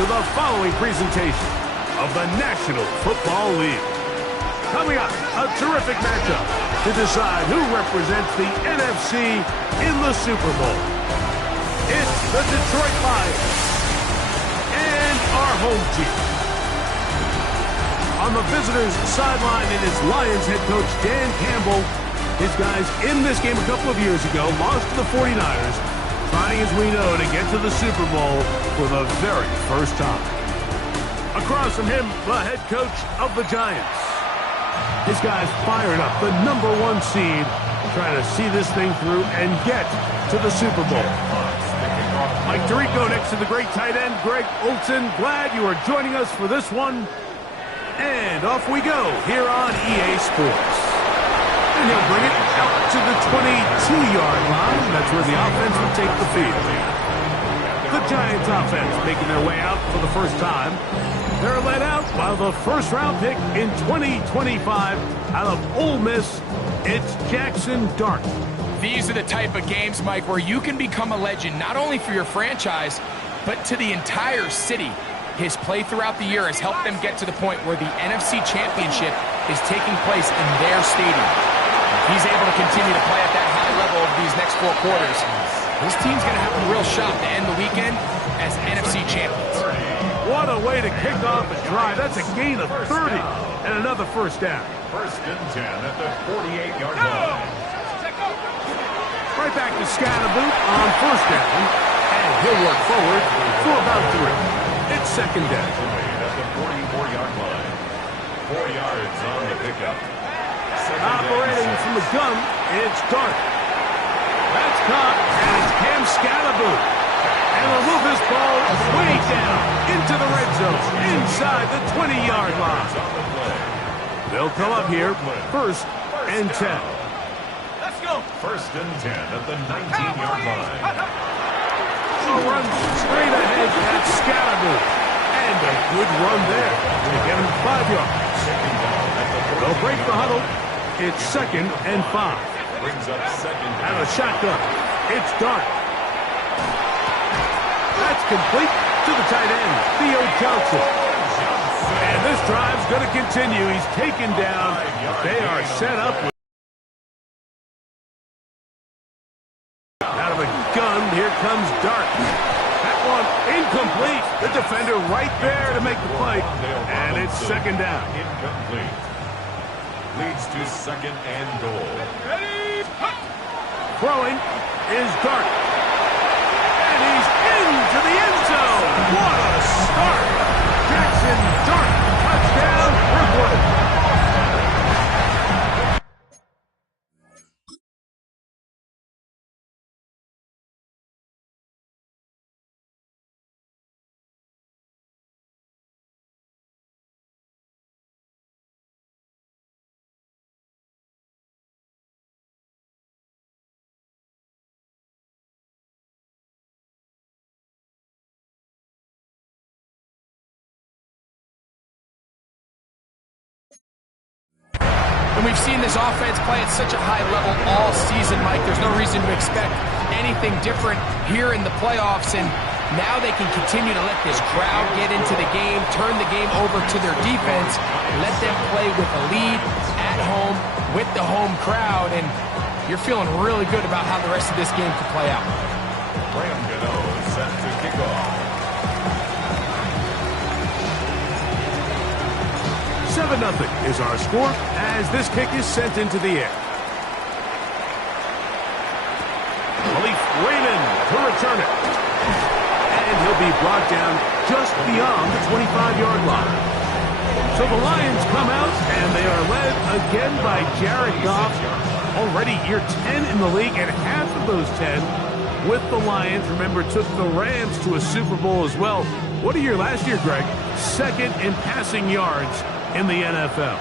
to the following presentation of the National Football League. Coming up, a terrific matchup to decide who represents the NFC in the Super Bowl. It's the Detroit Lions and our home team. On the visitors' sideline, it is Lions head coach Dan Campbell. His guys in this game a couple of years ago lost to the 49ers, trying, as we know, to get to the Super Bowl for the very first time. Across from him, the head coach of the Giants. His guys fired up, the #1 seed, trying to see this thing through and get to the Super Bowl. Mike Tirico next to the great tight end, Greg Olsen. Glad you are joining us for this one. And off we go here on EA Sports. And he'll bring it out to the 22-yard line. That's where the offense will take the field. The Giants offense making their way out for the first time. They're led out by the first-round pick in 2025 out of Ole Miss. It's Jackson Dart. These are the type of games, Mike, where you can become a legend, not only for your franchise, but to the entire city. His play throughout the year has helped them get to the point where the NFC Championship is taking place in their stadium. If he's able to continue to play at that high level of these next 4 quarters, his team's going to have a real shot to end the weekend as NFC champions. What a way to kick off a drive. That's a gain of 30 and another first down. First and 10 at the 48-yard line. Right back to Scatterboot on first down, and he'll work forward for about 3. It's second down. At the 44-yard line. 4 yards on the pickup. Operating from the gun, it's Dart. That's caught, and it's Cam Scatterboot. And they'll move this ball way down into the red zone, inside the 20-yard line. They'll come up here, first and 10. Let's go. First and 10 at the 19-yard line. Runs straight ahead at Scatterboot. And a good run there to get him 5 yards. They'll break the huddle. It's second and 5. Brings up second. And a shotgun. It's Dart. That's complete to the tight end, Theo Johnson. And this drive's going to continue. He's taken down. They are set up with out of a gun. Here comes Dart. That one incomplete. The defender right there to make the play. And it's second down. Incomplete. Leads to second and goal. Ready? Throwing is Dart. And he's into the end zone. What a start. Jackson Dart. Touchdown. Brooklyn. And we've seen this offense play at such a high level all season, Mike. There's no reason to expect anything different here in the playoffs. And now they can continue to let this crowd get into the game, turn the game over to their defense, let them play with a lead at home with the home crowd. And you're feeling really good about how the rest of this game could play out. Graham Gano set to kick off. 7-0 is our score as this kick is sent into the air. Khalif Raymond to return it. And he'll be brought down just beyond the 25-yard line. So the Lions come out, and they are led again by Jared Goff. Already year 10 in the league, and half of those 10 with the Lions. Remember, took the Rams to a Super Bowl as well. What a year last year, Greg. Second in passing yards in the NFL.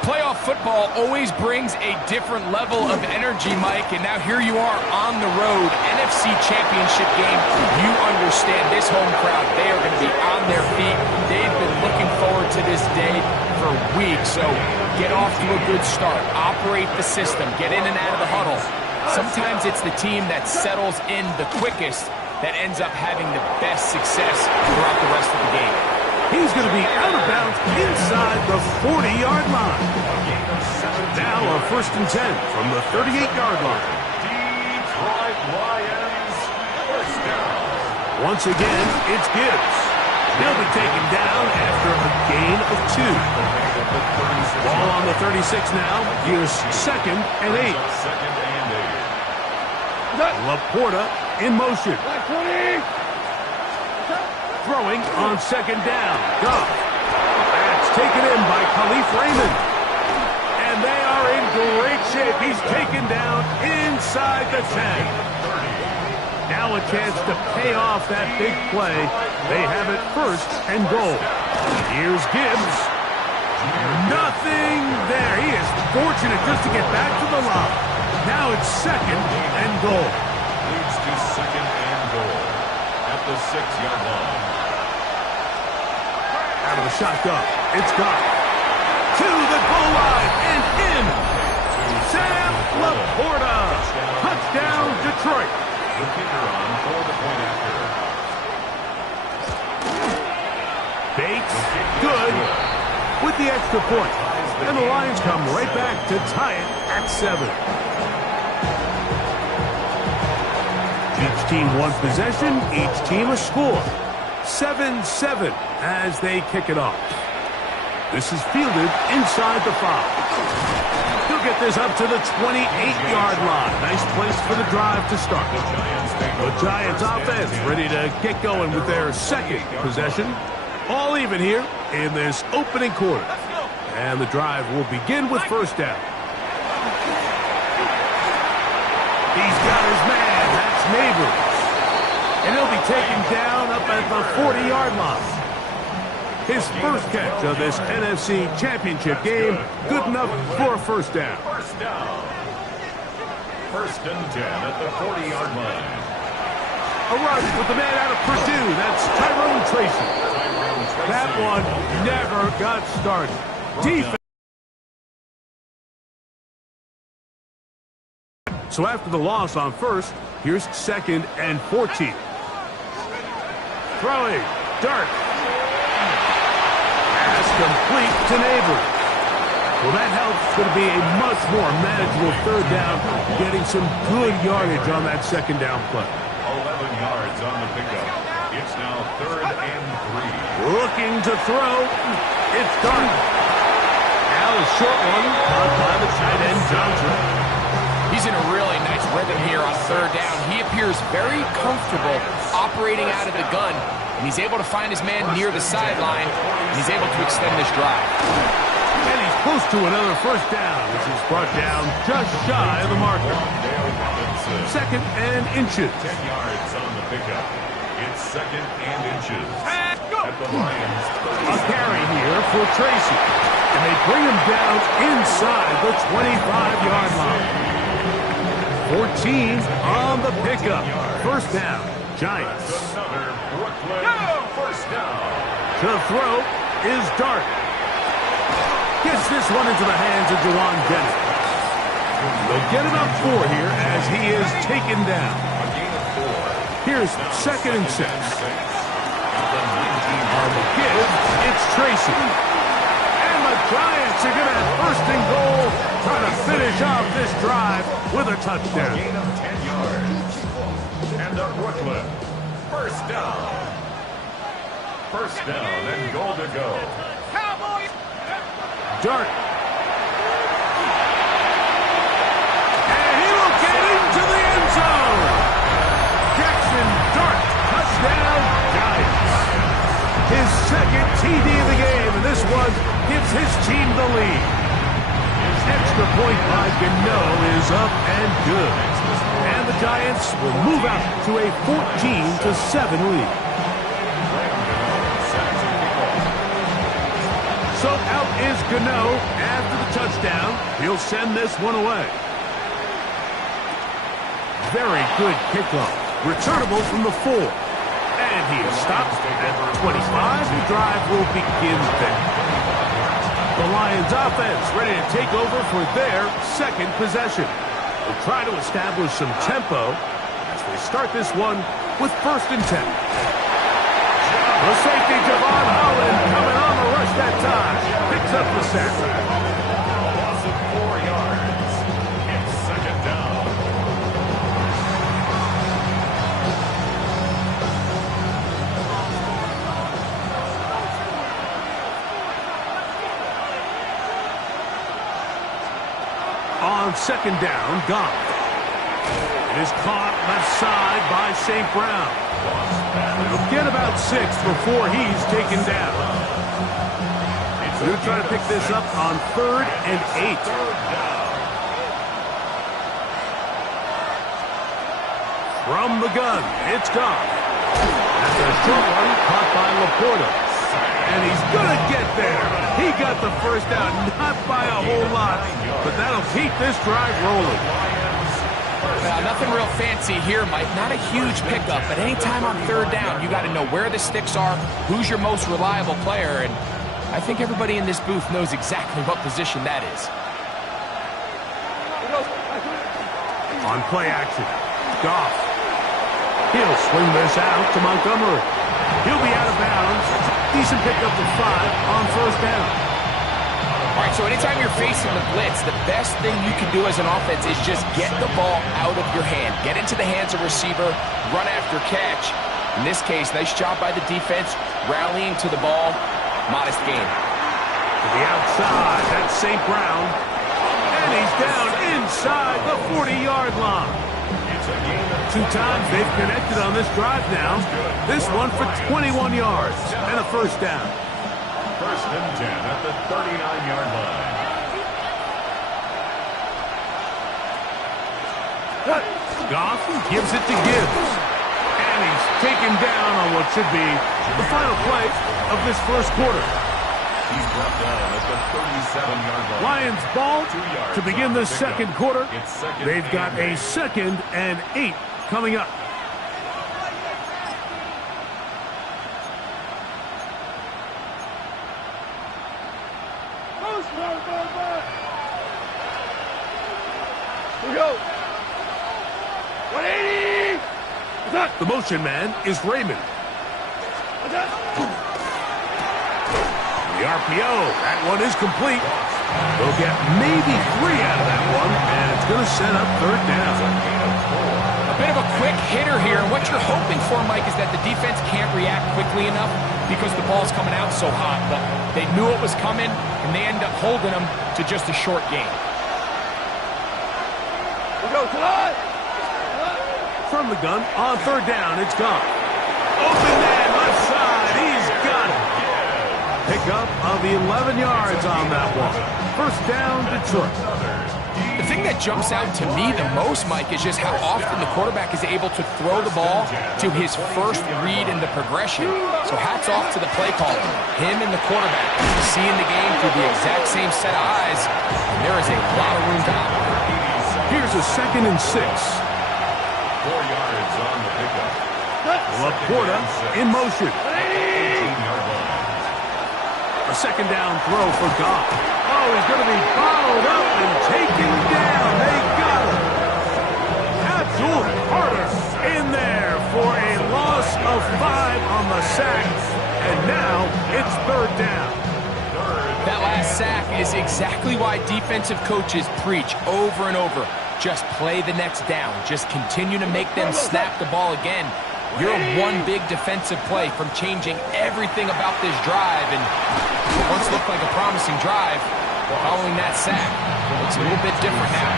Playoff football always brings a different level of energy, Mike, and now here you are on the road, NFC Championship game. You understand this home crowd, they are going to be on their feet. They've been looking forward to this day for weeks, so get off to a good start. Operate the system. Get in and out of the huddle. Sometimes it's the team that settles in the quickest that ends up having the best success throughout the rest of the game. He's going to be out of bounds inside the 40-yard line. Now a 1st and 10 from the 38-yard line. Detroit Lions, first down. Once again, it's Gibbs. He'll be taken down after a gain of 2. Ball on the 36 now. Here's 2nd and 8. Laporta in motion. Throwing on 2nd down. Goff. That's taken in by Khalif Raymond. And they are in great shape. He's taken down inside the 10. Now a chance to pay off that big play. They have it 1st and goal. Here's Gibbs. Nothing there. He is fortunate just to get back to the line. Now it's 2nd and goal. Leads to 2nd and goal at the 6-yard line. Out of the shotgun. It's Goff. To the goal line and in. Sam Laporta. Touchdown, Detroit. The kicker on for the point after. Bates, good, with the extra point. And the Lions come right back to tie it at 7. Each team one possession, each team a score. 7-7 as they kick it off. This is fielded inside the 5. He'll get this up to the 28-yard line. Nice place for the drive to start. The Giants offense ready to get going with their 2nd possession. All even here in this opening quarter. And the drive will begin with 1st down. He's got his man. That's Neighbors. And he'll be taken down up at the 40-yard line. His first catch of this NFC Championship game, good enough for a 1st down. First down. 1st and 10 at the 40-yard line. A run with the man out of Purdue. That's Tyrone Tracy. That one never got started. Defense. So after the loss on 1st, here's 2nd and 14. Throwing. Dart. Pass complete to Neighbors. Well, that helps. It's going to be a much more manageable 3rd down, getting some good yardage on that 2nd down play. 11 yards on the pickup. It's now 3rd and 3. Looking to throw. It's Dart. Now a short one caught by the tight end Johnson. He's in a really nice rhythm here on 3rd down. He appears very comfortable operating out of the gun, and he's able to find his man near the sideline, and he's able to extend this drive. And he's close to another 1st down, which is brought down just shy of the marker. 2nd and inches. 10 yards on the pickup. It's 2nd and inches. At the Lions. A carry here for Tracy. And they bring him down inside the 25-yard line. 14 on the pickup. 1st down, Giants. Another Brooklyn 1st down. To throw is Dart. Gets this one into the hands of Jawan Bennett. They'll get it up 4 here as he is taken down. A gain of 4. Here's 2nd and 6. On the give, it's Tracy. And the Giants are going to have 1st and goal, trying to finish off this drive with a touchdown. Gain of 10 yards. And a Brooklyn 1st down. 1st down and goal to go. Dart. And he will get into the end zone. Jackson Dart, touchdown, Giants. His 2nd TD of the game, and this one gives his team the lead. His extra point by Gano is up and good. And the Giants will move out to a 14-7 lead. So out is Gano after the touchdown. He'll send this one away. Very good kickoff. Returnable from the 4. And he is stopped at 25. The drive will begin there. The Lions offense ready to take over for their 2nd possession. They'll try to establish some tempo as they start this one with 1st and 10. The safety, Javon Holland, coming on the rush that time. Picks up the sack. Loss of 4 yards. It's 2nd down. On 2nd down, Goff. It is caught left side by St. Brown. It'll get about 6 before he's taken down. They're trying to pick this up on 3rd and 8. From the gun, it's Goff. That's a short one caught by Laporta. And he's going to get there. He got the 1st down, not by a whole lot, but that'll keep this drive rolling. Nothing real fancy here, Mike. Not a huge pickup, but anytime on 3rd down, you got to know where the sticks are, who's your most reliable player, and I think everybody in this booth knows exactly what position that is. On play action, Goff. He'll swing this out to Montgomery. He'll be out of bounds. Decent pickup of 5 on 1st down. All right, so anytime you're facing the blitz, the best thing you can do as an offense is just get the ball out of your hand. Get into the hands of receiver, run after catch. In this case, nice job by the defense, rallying to the ball. Modest gain. To the outside, that's St. Brown. And he's down inside the 40-yard line. 2 times they've connected on this drive now. This one for 21 yards and a 1st down. 1st and 10 at the 39-yard line. Goff gives it to Gibbs. And he's taken down on what should be the final play of this 1st quarter. He's brought down at the 37-yard line. Lions ball to begin the 2nd quarter. They've got a 2nd and 8 coming up. Here we go. 180. The motion man is Raymond. The RPO, that one is complete. They'll get maybe 3 out of that one, and it's going to set up 3rd down. A bit of a quick hitter here. What you're hoping for, Mike, is that the defense can't react quickly enough because the ball's coming out so hot. But they knew it was coming, and they end up holding them to just a short game. We go, tonight. From the gun, on 3rd down, it's gone. Open man, left side, he's got it. Pickup of 11 yards on that one. 1st down, Detroit. The thing that jumps out to me the most, Mike, is just how often the quarterback is able to throw the ball to his first read in the progression. So hats off to the play caller. Him and the quarterback seeing the game through the exact same set of eyes. And there is a lot of room to operate. Here's a 2nd and 6. 4 yards on the pickup. Laporta in motion. A 2nd down throw for Goff. Oh, he's going to be followed up and taken down. They got him. Abdul Carter in there for a loss of 5 on the sack. And now it's 3rd down. That last sack is exactly why defensive coaches preach over and over. Just play the next down. Just continue to make them snap the ball again. You're one big defensive play from changing everything about this drive. And what once looked like a promising drive, following that sack, looks a little bit different now.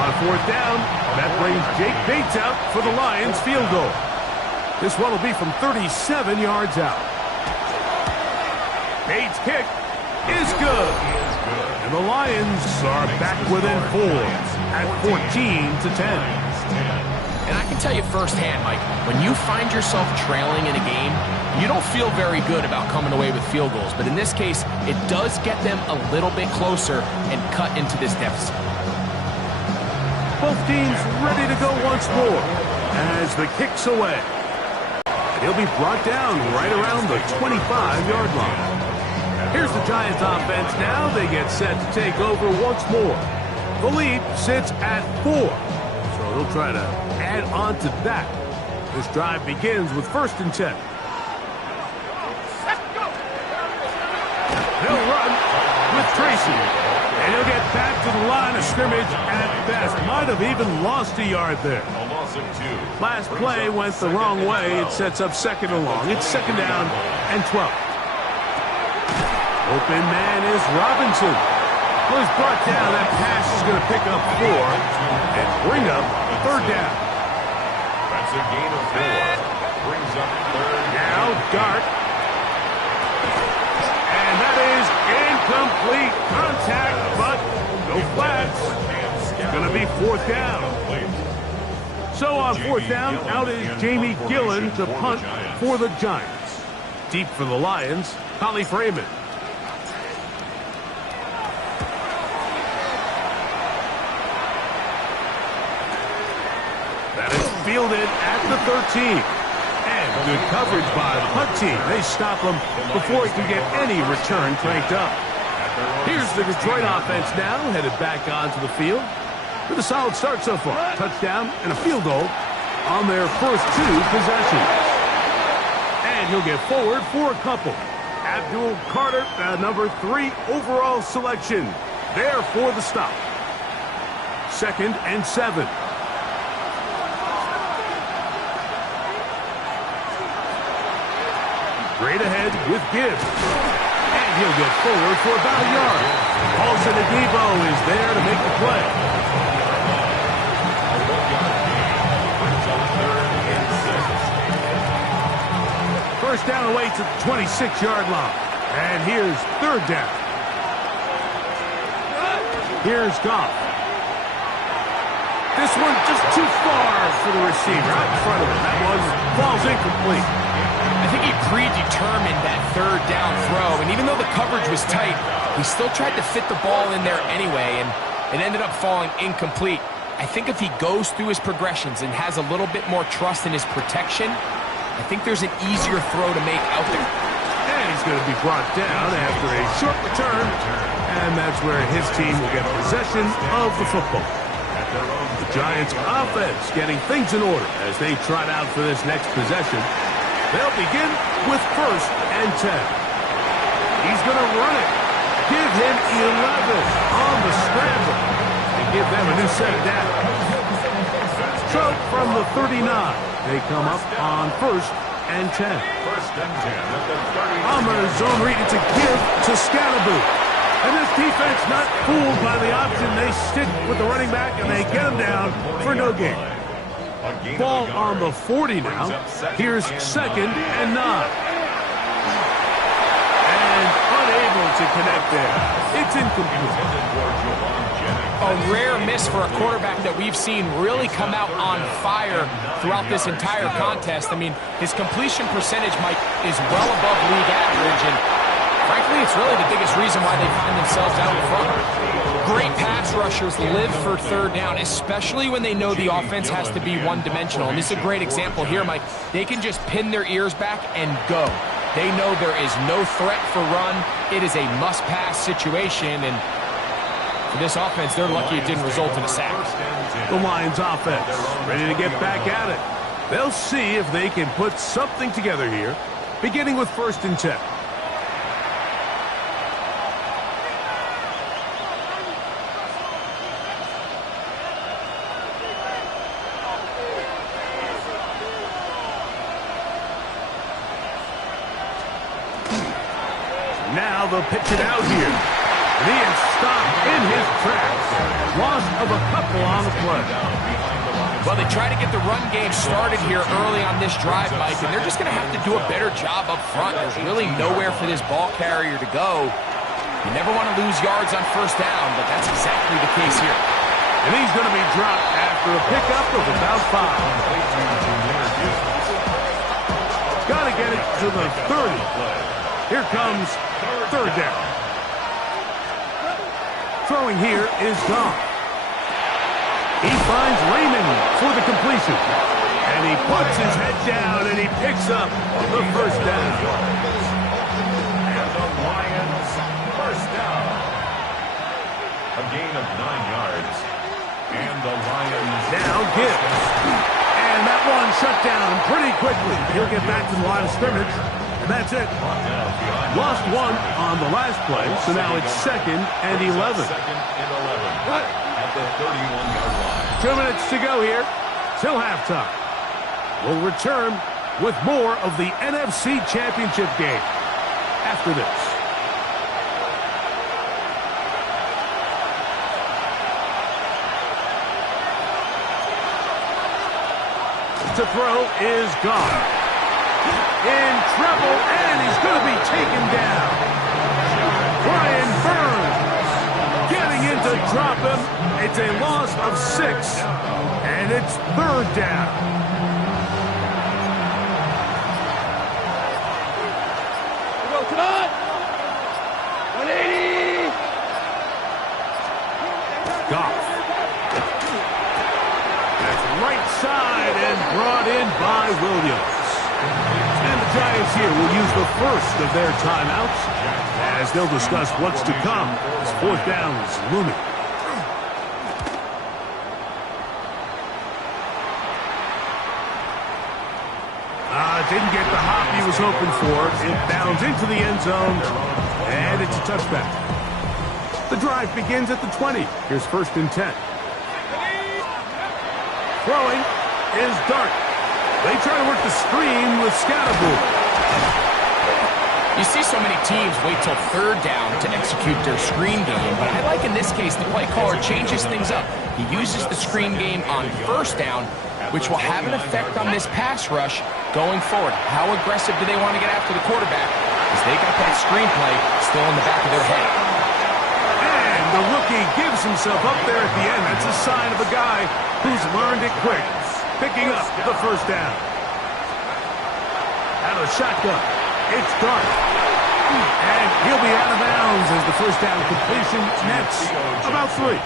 On 4th down, that brings Jake Bates out for the Lions field goal. This one will be from 37 yards out. Bates' kick is good. And the Lions are back within 4 at 14-10. And I can tell you firsthand, Mike, when you find yourself trailing in a game, you don't feel very good about coming away with field goals. But in this case, it does get them a little bit closer and cut into this deficit. Both teams ready to go once more as the kick's away. And he'll be brought down right around the 25-yard line. Here's the Giants offense now. They get set to take over once more. The lead sits at 4. So they'll try to add on to that This drive begins with 1st and 10. They'll run with Tracy. And he'll get back to the line of scrimmage at best. Might have even lost a yard there. Last play went the wrong way. It sets up 2nd and long. It's 2nd down and 12. Open man is Robinson. Well, he's brought down. That pass is going to pick up 4 and bring up 3rd down. That's a gain of 4. Brings up 3rd. Now Dart. And that is incomplete contact, but no flags. It's going to be 4th down. So on 4th down, out is Jamie Gillen to punt for the Giants. Deep for the Lions, Holly Freeman. That is fielded at the 13. And good coverage by the punt team. They stop him before he can get any return cranked up. Here's the Detroit offense now, headed back onto the field with a solid start so far. Touchdown and a field goal on their first 2 possessions. And he'll get forward for a couple. Abdul Carter, number 3 overall selection, there for the stop. 2nd and 7. Straight ahead with Gibbs. And he'll get forward for about a yard. Paulson Adebo is there to make the play. First down awaits at the 26-yard line. And here's 3rd down. Here's Goff. This one just too far for the receiver out in front of him. That one falls incomplete. I think he predetermined that 3rd down throw, and even though the coverage was tight, he still tried to fit the ball in there anyway, and it ended up falling incomplete. I think if he goes through his progressions and has a little bit more trust in his protection, I think there's an easier throw to make out there. And he's going to be brought down after a short return, and that's where his team will get possession of the football. The Giants' offense getting things in order as they trot out for this next possession. They'll begin with 1st and 10. He's going to run it. Give him 11 on the scramble and give them a new set of downs. So from the 39, they come up on 1st and 10. 1st and 10 at the 30. On the zone read to give to Scalaboo. And this defense not fooled by the option. They stick with the running back and they get him down for no gain. Ball on the 40 now. Here's 2nd and 9. And unable to connect there. It's incomplete. A rare miss for a quarterback that we've seen really come out on fire throughout this entire contest. I mean, his completion percentage, Mike, is well above league average, and frankly, it's really the biggest reason why they find themselves out in front. Great pass rushers live for 3rd down, especially when they know the offense has to be one-dimensional. And this is a great example here, Mike. They can just pin their ears back and go. They know there is no threat for run. It is a must-pass situation, and for this offense, they're lucky it didn't result in a sack. The Lions offense ready to get back at it. They'll see if they can put something together here, beginning with 1st and 10. Now they'll pitch it out here. And he is stopped in his tracks. Loss of a couple on the play. Well, they try to get the run game started here early on this drive, Mike, and they're just going to have to do a better job up front. There's really nowhere for this ball carrier to go. You never want to lose yards on 1st down, but that's exactly the case here. And he's going to be dropped after a pickup of about 5. Got to get it to the 30. Here comes 3rd down. Throwing here is Goff. He finds Raymond for the completion. And he puts his head down and he picks up the 1st down. And the Lions 1st down. A gain of 9 yards. And the Lions now Gibbs. And that one shut down pretty quickly. He'll get back to the line of scrimmage, and that's it. Lost one on the last play, so now it's 2nd and 11. Second and 11 at the 31-yard line. 2 minutes to go here till halftime. We'll return with more of the NFC Championship game after this. To throw is gone. In trouble, and he's going to be taken down. Brian Burns getting in to drop him. It's a loss of 6, and it's 3rd down. We go tonight. 180. Goff. That's right side and brought in by Williams. And the Giants here will use the first of their timeouts as they'll discuss what's to come as 4th down is looming. Didn't get the hop he was hoping for. It bounds into the end zone, and it's a touchback. The drive begins at the 20. Here's 1st and 10. Throwing is Dart. They try to work the screen with Scatterboot. You see so many teams wait till 3rd down to execute their screen game, but I like in this case the play caller changes things up. He uses the screen game on 1st down, which will have an effect on this pass rush going forward. How aggressive do they want to get after the quarterback? Because they got that screenplay still in the back of their head. And the rookie gives himself up there at the end. That's a sign of a guy who's learned it quick, picking up the 1st down. Out of the shotgun, it's Dart. And he'll be out of bounds as the 1st down completion nets about 3.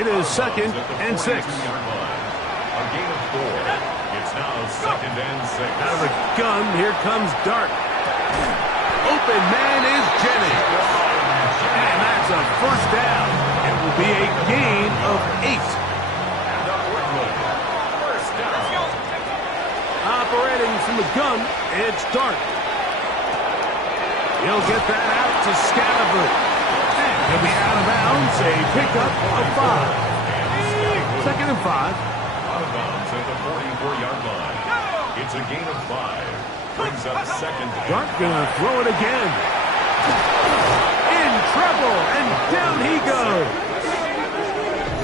It is 2nd and 6. A gain of 4. It's now 2nd and 6. Out of the gun, here comes Dart. Open man is Jennings. And that's a 1st down. It will be a gain of 8. And up Brooklyn. 1st down. Operating from the gun, it's Dart. He'll get that out to Scatterboot. And he'll be out of bounds, a pickup of 5. 2nd and 5. Out of bounds at the 44-yard line. It's a gain of 5. Brings up 2nd. Dart gonna throw it again. In trouble, and down he goes.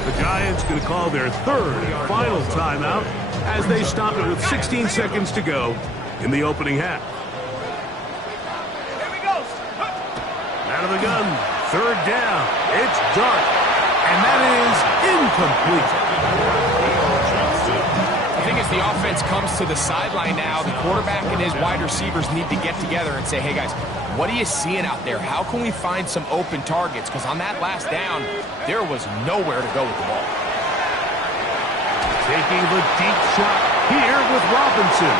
The Giants gonna call their 3rd and final timeout as they stop it with 16 seconds to go in the opening half. Out of the gun, 3rd down. It's Dart, and that is incomplete. I think as the offense comes to the sideline now, the quarterback and his wide receivers need to get together and say, hey guys, what are you seeing out there? How can we find some open targets? Because on that last down, there was nowhere to go with the ball. Taking the deep shot here with Robinson.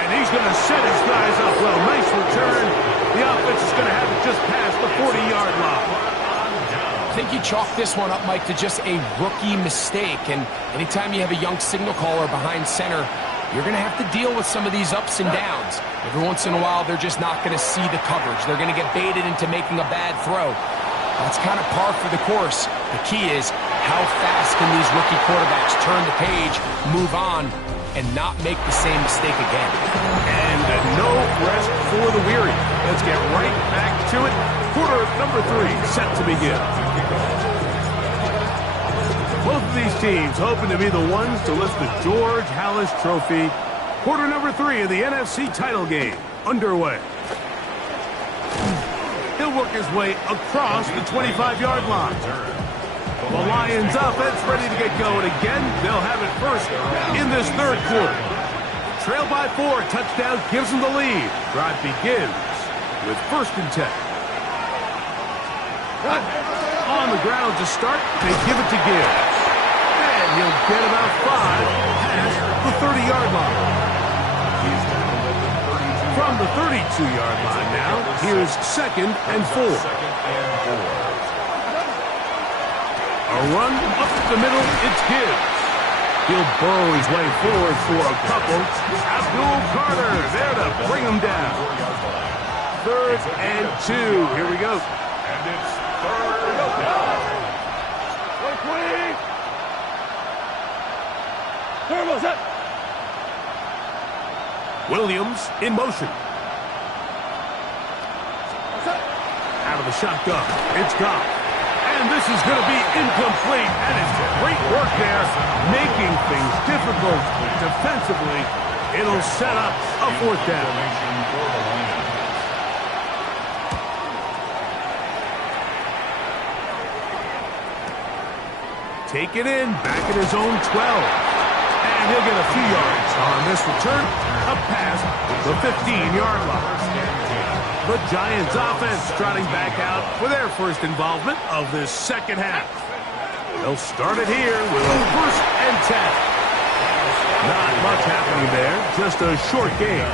And he's going to set his guys up well. Nice return. The offense is going to have it just past the 40-yard line. I think you chalk this one up, Mike, to just a rookie mistake. And anytime you have a young signal caller behind center, you're going to have to deal with some of these ups and downs. Every once in a while, they're just not going to see the coverage. They're going to get baited into making a bad throw. That's kind of par for the course. The key is how fast can these rookie quarterbacks turn the page, move on, and not make the same mistake again. And no rest for the weary. Let's get right back to it. Quarter number 3 set to begin. Both of these teams hoping to be the ones to lift the George Halas Trophy. Quarter number 3 of the NFC title game underway. He'll work his way across the 25-yard line. The Lions offense ready to get going again. They'll have it first in this 3rd quarter. Trail by 4, touchdown gives them the lead. Drive begins with 1st and 10. On the ground to start, they give it to Gibbs. And he'll get about 5 past the 30-yard line. From the 32-yard line now, here's 2nd and 4. A run up the middle, it's Gibbs. He'll burrow his way forward for a couple. Abdul Carter there to bring him down. 3rd and 2. Here we go. And it's 3rd down. Quick! Turbo's up! Williams in motion. Out of the shotgun. It's gone. And this is going to be incomplete. And it's great work there, making things difficult defensively. It'll set up a 4th down. Take it in, back at his own 12. And he'll get a few yards on this return. A pass, the 15-yard line. The Giants offense trotting back out for their first involvement of this second half. They'll start it here with a 1st and 10. Not much happening there, just a short game.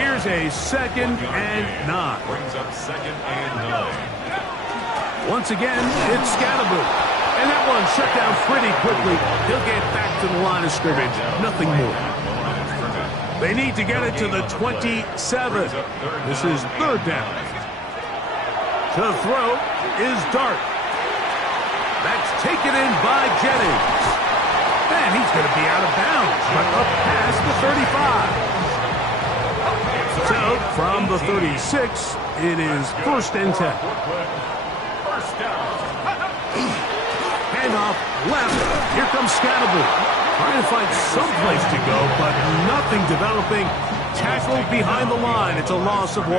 Here's a 2nd and 9. Brings up 2nd and 9. Once again, it's Scatterboot. And that one shut down pretty quickly. He'll get back to the line of scrimmage. Nothing more. They need to get it to the 27. This is 3rd down. To throw is Dart. That's taken in by Jennings. And he's going to be out of bounds, but up past the 35. So, from the 36, it is 1st and 10. 1st down. Handoff left. Here comes Scatterboot. Trying to find some place to go, but nothing developing. Tackled behind the line. It's a loss of 1.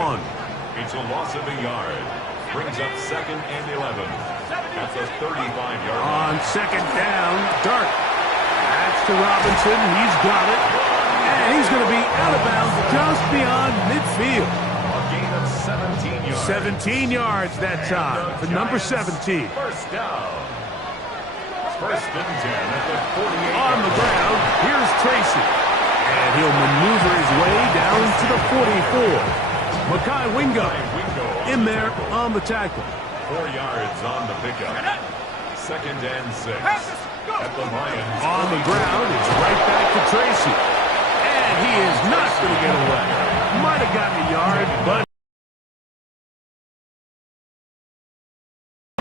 It's a loss of a yard. Brings up 2nd and 11. At the 35-yard line. On 2nd down, Dart. That's to Robinson. He's got it. And he's going to be out of bounds just beyond midfield. A gain of 17 yards. 17 yards that time for number 17. 1st down. 1st and 10 at the 48. On the ground, here's Tracy. And he'll maneuver his way down to the 44. Mekhi Wingo in there on the tackle. 4 yards on the pickup. 2nd and 6. At the Lions. On the ground, it's right back to Tracy. And he is not going to get away. Might have gotten a yard, but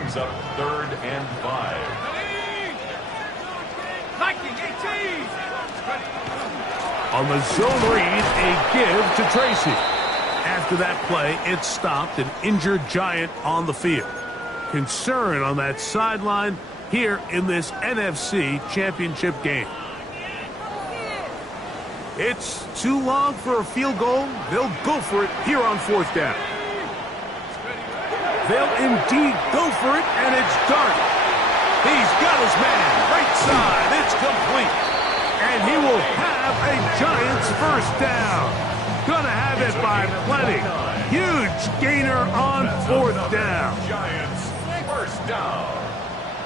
Brings up 3rd and 5. on the zone read, a give to Tracy. After that play, it stopped an injured Giant on the field. Concern on that sideline here in this NFC Championship game. It's too long for a field goal. They'll go for it here on 4th down. They'll indeed go for it, and it's Dart. He's got his man. Right side. It's complete. And he will have a Giants first down. Gonna have it by plenty. Huge gainer on 4th down. Giants first down.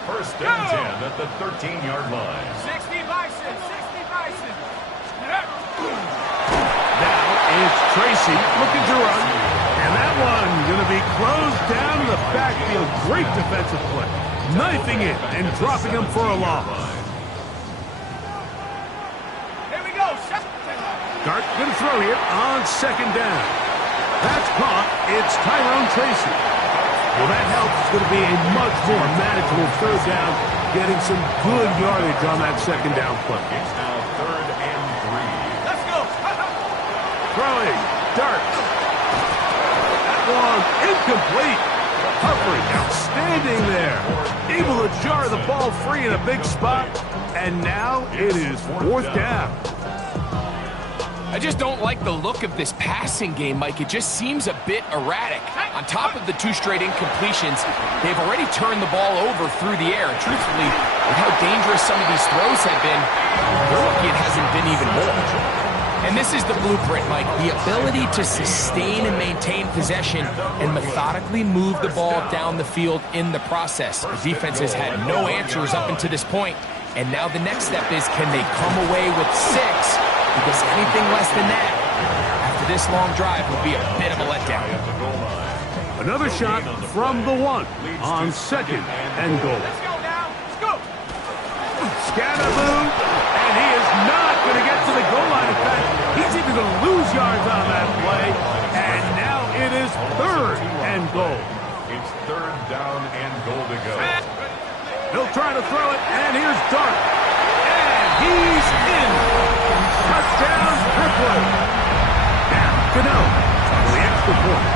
1st and 10 at the 13-yard line. 60 Bison, 60 Bison. Now it's Tracy looking to run. And that one going to be closed down in the backfield. Great defensive play. Knifing it and dropping him for a loss. Here we go. Dart going to throw here on 2nd down. That's caught. It's Tyrone Tracy. Well, that helps. It's going to be a much more manageable 3rd down, getting some good yardage on that 2nd down play. It's now 3rd and 3. Let's go. Throwing. Dart. That one incomplete. Humphrey outstanding there. Able to jar the ball free in a big spot. And now it is 4th down. I just don't like the look of this passing game, Mike. It just seems a bit erratic. On top of the 2 straight incompletions, they've already turned the ball over through the air. And truthfully, with how dangerous some of these throws have been, they're lucky it hasn't been even more. And this is the blueprint, Mike. The ability to sustain and maintain possession and methodically move the ball down the field in the process. The defense has had no answers up until this point. And now the next step is, can they come away with 6? Because anything less than that, after this long drive, will be a bit of a letdown. Another shot from the 1 on 2nd and goal. Scatterboo, and he is not going to get to the goal line. In fact, he's even going to lose yards on that play. And now it is 3rd and goal. It's 3rd down and goal to go. He'll try to throw it, and here's Dart. And he's in. Touchdown, Brooklyn. Now, Gano for the extra point.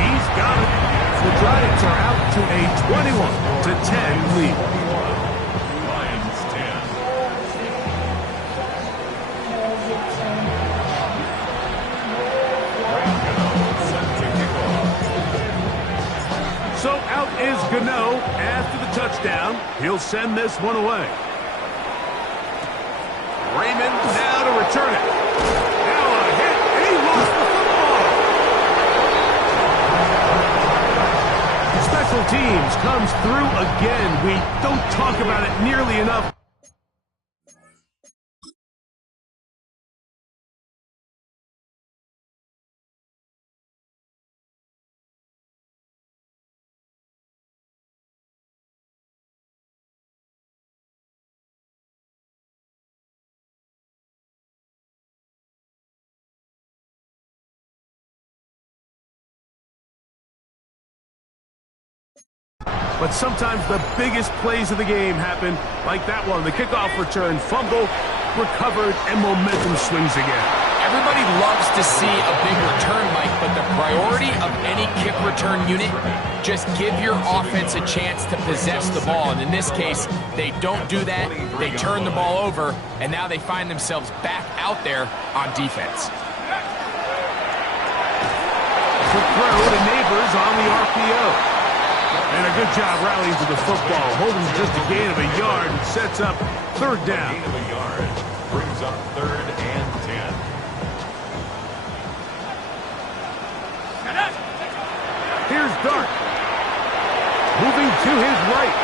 He's got it. The Giants are out to a 21-10 lead. Lions 10. So out is Gano after the touchdown. He'll send this one away. Raymond now to return it. Now a hit, and he lost the football. Special teams comes through again. We don't talk about it nearly enough. But sometimes the biggest plays of the game happen like that one. The kickoff return, fumble, recovered, and momentum swings again. Everybody loves to see a big return, Mike, but the priority of any kick return unit, just give your offense a chance to possess the ball. And in this case, they don't do that. They turn the ball over, and now they find themselves back out there on defense. To throw to Neighbors on the RPO. And a good job rallying to the football. Holding just a gain of a yard and sets up 3rd down. Gain of a yard brings up 3rd and 10. Here's Dart. Moving to his right.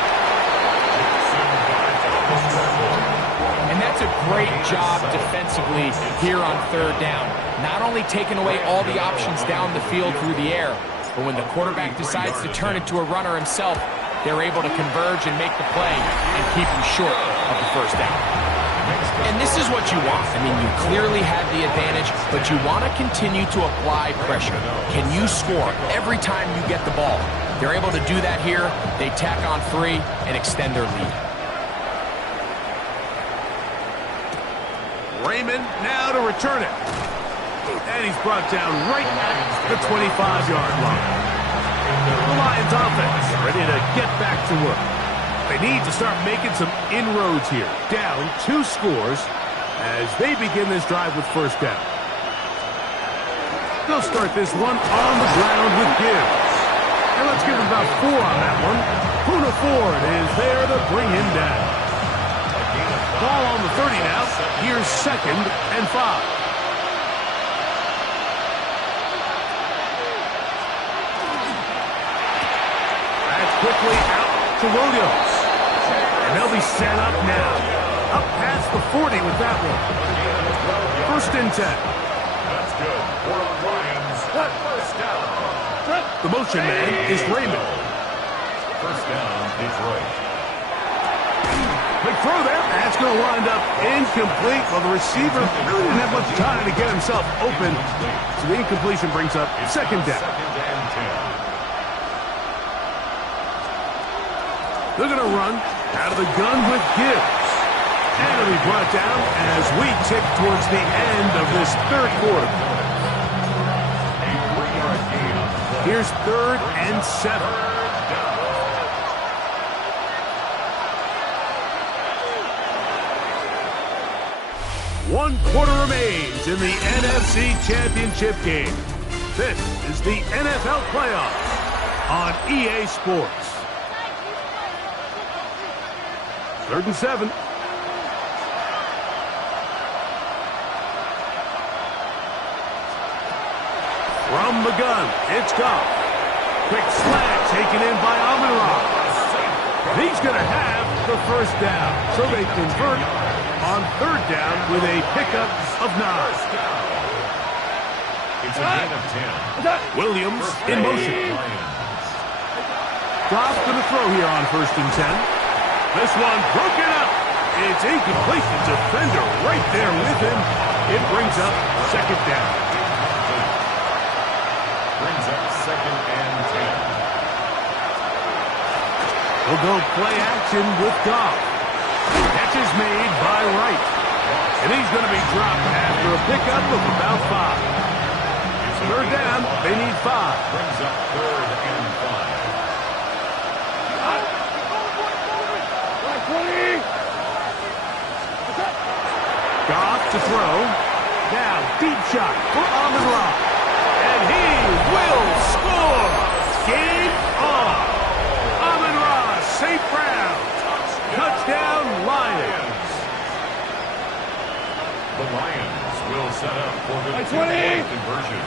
And that's a great job defensively here on 3rd down. Not only taking away all the options down the field through the air, but when the quarterback decides to turn it to a runner himself, they're able to converge and make the play and keep him short of the 1st down. And this is what you want. I mean, you clearly have the advantage, but you want to continue to apply pressure. Can you score every time you get the ball? They're able to do that here. They tack on 3 and extend their lead. Raymond now to return it. And he's brought down right at the 25-yard line. The Lions offense ready to get back to work. They need to start making some inroads here. Down 2 scores as they begin this drive with 1st down. They'll start this one on the ground with Gibbs. And let's give him about 4 on that one. Poona Ford is there to bring him down. Ball on the 30 now. Here's 2nd and 5. Quickly out to Williams. And they'll be set up now. Up past the 40 with that one. 1st and 10. That's good for Lions. 1st down. The motion man is Raymond. 1st down, Detroit. Big throw there. That's going to wind up incomplete. Well, the receiver really didn't have much time to get himself open. So the incompletion brings up 2nd down. 2nd and 10. They're going to run out of the gun with Gibbs. And it'll be brought down as we tick towards the end of this 3rd quarter. A 3-yard gain on the play. Here's 3rd and 7. 3rd down. One quarter remains in the NFC Championship game. This is the NFL Playoffs on EA Sports. 3rd and 7. From the gun, it's Goff. Quick slant taken in by Amon-Ra. He's going to have the 1st down. So they convert on 3rd down with a pickup of 9. It's a gain of 10. Williams in motion. Goff's going to throw here on 1st and 10. This one broken up. It's incomplete. The defender right there with him. It brings up 2nd down. Brings up 2nd and 10. We'll go play action with Goff. Catch is made by Wright. And he's going to be dropped after a pickup of about 5. 3rd down, they need 5. Brings up 3rd and 5. Goff to throw. Now, deep shot for Amon-Ra. And he will score. Game on. Amon-Ra, St. Brown. Touchdown, Lions. The Lions will set up for the 20. two-point conversion.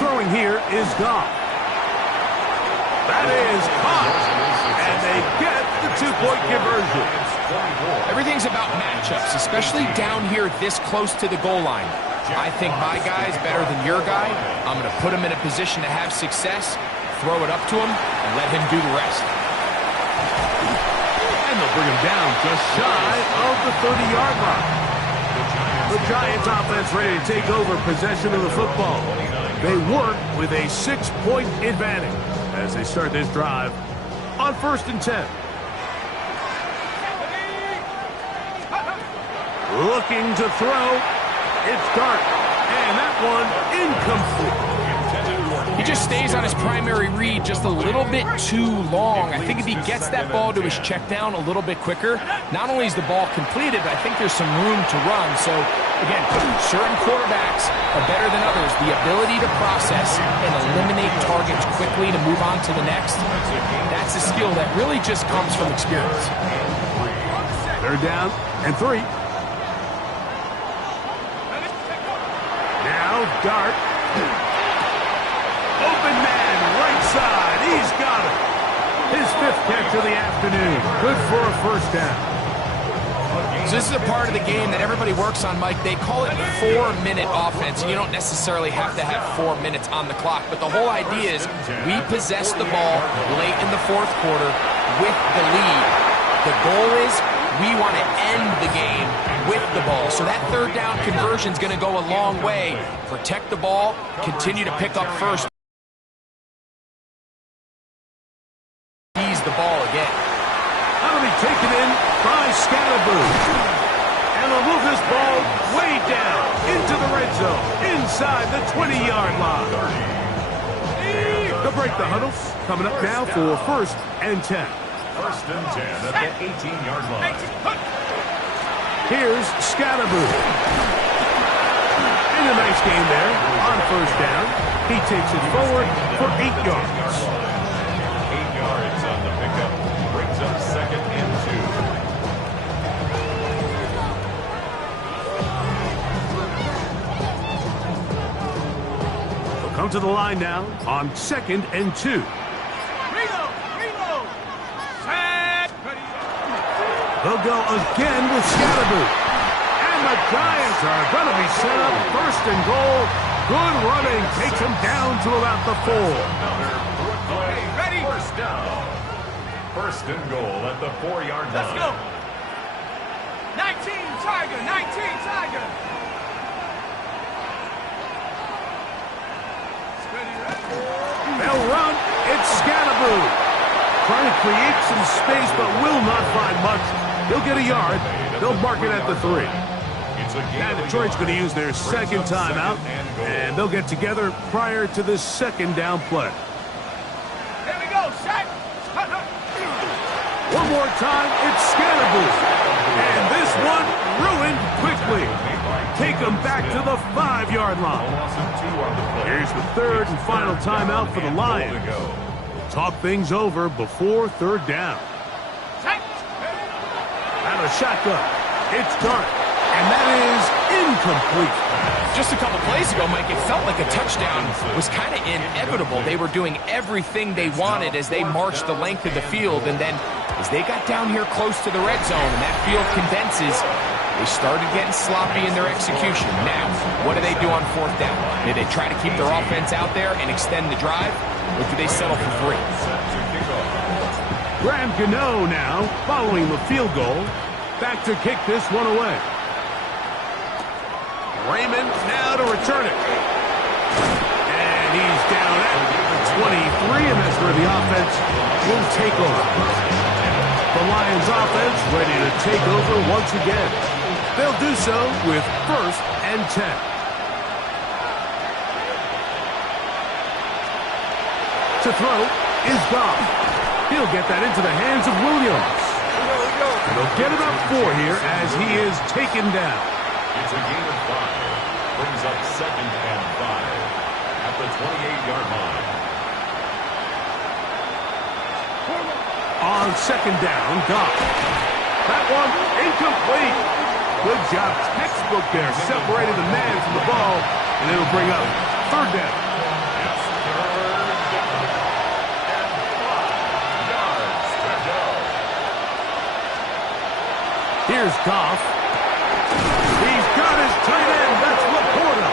Throwing here is Goff. That is caught. And they get the 2-point conversion. Everything's about matchups, especially down here this close to the goal line. I think my guy's better than your guy. I'm going to put him in a position to have success, throw it up to him, and let him do the rest. And they'll bring him down just shy of the 30-yard line. The Giants offense ready to take over possession of the football. They work with a 6-point advantage as they start this drive on 1st and 10. Looking to throw. It's Dart. And that one incomplete. He just stays on his primary read just a little bit too long. I think if he gets that ball to his check down a little bit quicker, not only is the ball completed, but I think there's some room to run. So, again, certain quarterbacks are better than others. The ability to process and eliminate targets quickly to move on to the next, that's a skill that really just comes from experience. 3rd down and 3. Now, Dart. Open man, right side. He's got it. His 5th catch of the afternoon. Good for a 1st down. So this is a part of the game that everybody works on, Mike. They call it 4-minute offense, and you don't necessarily have to have 4 minutes on the clock. But the whole idea is we possess the ball late in the 4th quarter with the lead. The goal is we want to end the game with the ball. So that 3rd down conversion is going to go a long way. Protect the ball, continue to pick up first. Seize the ball again. That'll be taken in by Scatterboo. And they'll move this ball way down into the red zone, inside the 20-yard line. They'll break the huddle. Coming up now for 1st and 10. 1st and 10 at the 18-yard line. Here's Scatterboo. In a nice game there on 1st down. He takes it forward for 8 yards. 8 yards on the pickup. Brings up 2nd and 2. They'll come to the line now on 2nd and 2. They'll go again with Scatterboo. And the Giants are going to be set up 1st and goal. Good running. Takes him down to about the 4. Ready? 1st down. 1st and goal at the 4-yard line. Let's go. 19 Tiger, 19 Tiger. They'll run. It's Scatterboo. Trying to create some space, but will not find much. He'll get a yard. They'll mark it at the 3. Now Detroit's going to use their 2nd timeout, and they'll get together prior to this 2nd down play. Here we go, set. One more time, it's Scatterboo. And this one ruined quickly. Take them back to the 5-yard line. Here's the 3rd and final timeout for the Lions. Talk things over before 3rd down. And a shotgun. It's Dart. And that is incomplete. Just a couple plays ago, Mike, it felt like a touchdown was kind of inevitable. They were doing everything they wanted as they marched the length of the field. And then as they got down here close to the red zone and that field condenses, they started getting sloppy in their execution. Now, what do they do on 4th down? Did they try to keep their offense out there and extend the drive? or do they settle for 3? Graham Gano now, following the field goal. Back to kick this one away. Raymond now to return it. And he's down at the 23, and that's where the offense will take over. The Lions offense ready to take over once again. They'll do so with 1st and 10. To throw is Goff. He'll get that into the hands of Williams. And they'll get it up 4 here as he is taken down. It's a gain of 5. Brings up 2nd and 5 at the 28-yard line. On 2nd down, Goff. That one incomplete. Good job. Textbook there. Separated the man from the ball, and it'll bring up 3rd down. Here's Goff. He's got his tight end. That's Laporta.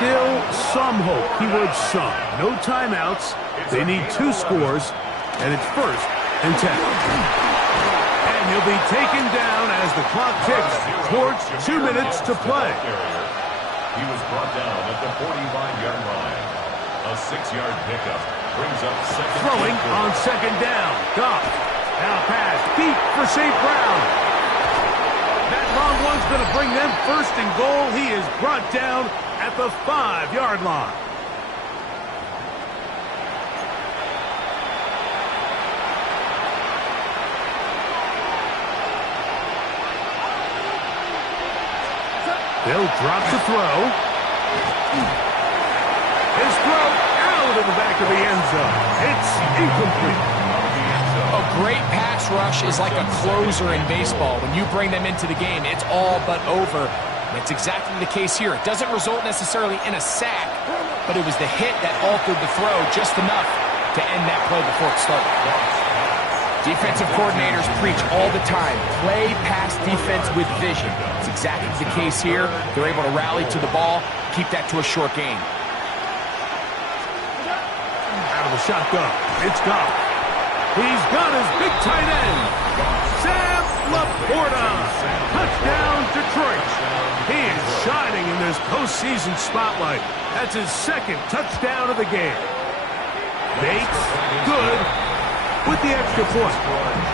Still some hope. Keyword some. No timeouts. They need 2 scores, and it's 1st and 10. And he'll be taken down as the clock ticks towards 2 minutes to play. He was brought down at the 45-yard line. A 6-yard pickup brings up 2nd. Throwing on 2nd down. Goff. Now pass deep for St. Brown. That long one's going to bring them 1st and goal. He is brought down at the 5-yard line. They'll drop the throw. His throw out of the back of the end zone. It's incomplete. A great pass rush is like a closer in baseball. When you bring them into the game, it's all but over. That's exactly the case here. It doesn't result necessarily in a sack, but it was the hit that altered the throw just enough to end that play before it started. Defensive coordinators preach all the time, play pass defense with vision. It's exactly the case here. They're able to rally to the ball, keep that to a short game. Out of the shotgun, it's Goff. He's got his big tight end, Sam Laporta. Touchdown, Detroit. He is shining in this postseason spotlight. That's his 2nd touchdown of the game. Bates, good, with the extra point.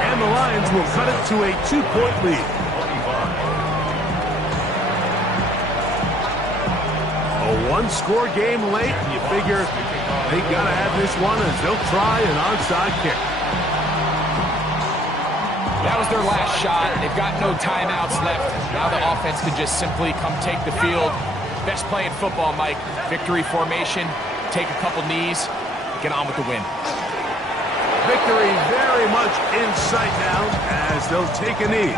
And the Lions will cut it to a 2-point lead. A 1-score game late, and you figure they got to have this one as they'll try an onside kick. That was their last shot. They've got no timeouts left. Now the offense can just simply come take the field. Best play in football, Mike. Victory formation, take a couple knees, get on with the win. Victory very much in sight now as they'll take a knee.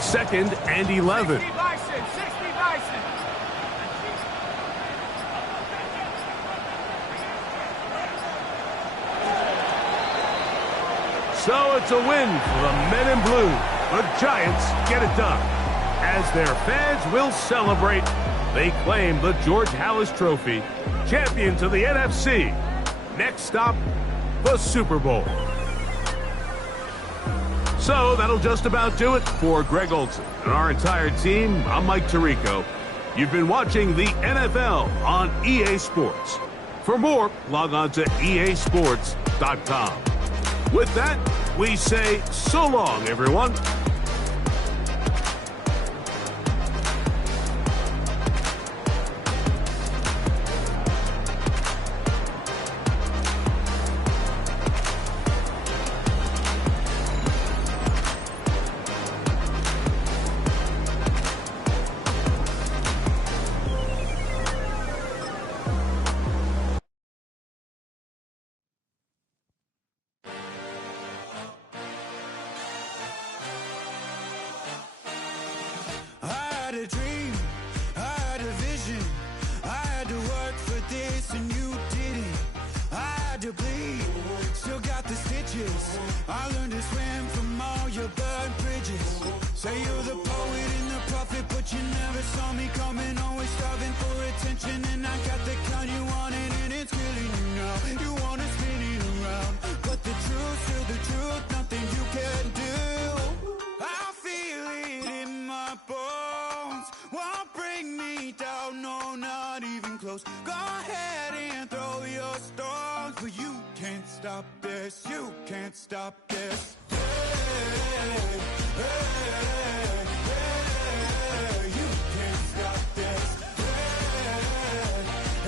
2nd and 11. 60 Bison, 60 Bison. So it's a win for the men in blue. The Giants get it done. As their fans will celebrate, they claim the George Halas Trophy, champions of the NFC. Next stop, the Super Bowl. So that'll just about do it for Greg Olsen and our entire team. I'm Mike Tirico. You've been watching the NFL on EA Sports. For more, log on to easports.com. With that, we say so long, everyone. A dream, I had a vision, I had to work for this and you didn't. I had to bleed, still got the stitches. I learned to swim from all your burned bridges. Say you're the poet and the prophet, but you never saw me coming. Always starving for attention, and I got the kind you wanted, and it's killing you now. now. You wanna spin it around, but the truth's still the truth, nothing you can do. I feel it in my bones, won't bring me down, no, not even close. Go ahead and throw your stones, but you can't stop this, you can't stop this. Hey, hey, hey, you can't stop this. Hey,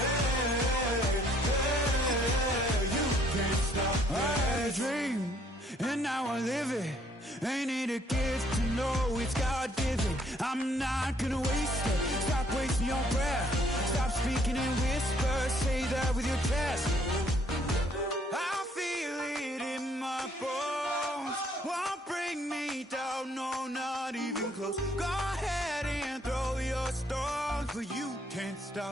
hey, hey, you can't stop this. I had a dream, and now I live it. Ain't it a gift to know it's God-given? I'm not gonna waste it. Stop wasting your breath. Stop speaking in whispers. Say that with your chest. I feel it in my bones, won't bring me down, no, not even close. Go ahead and throw your stones, but you can't stop.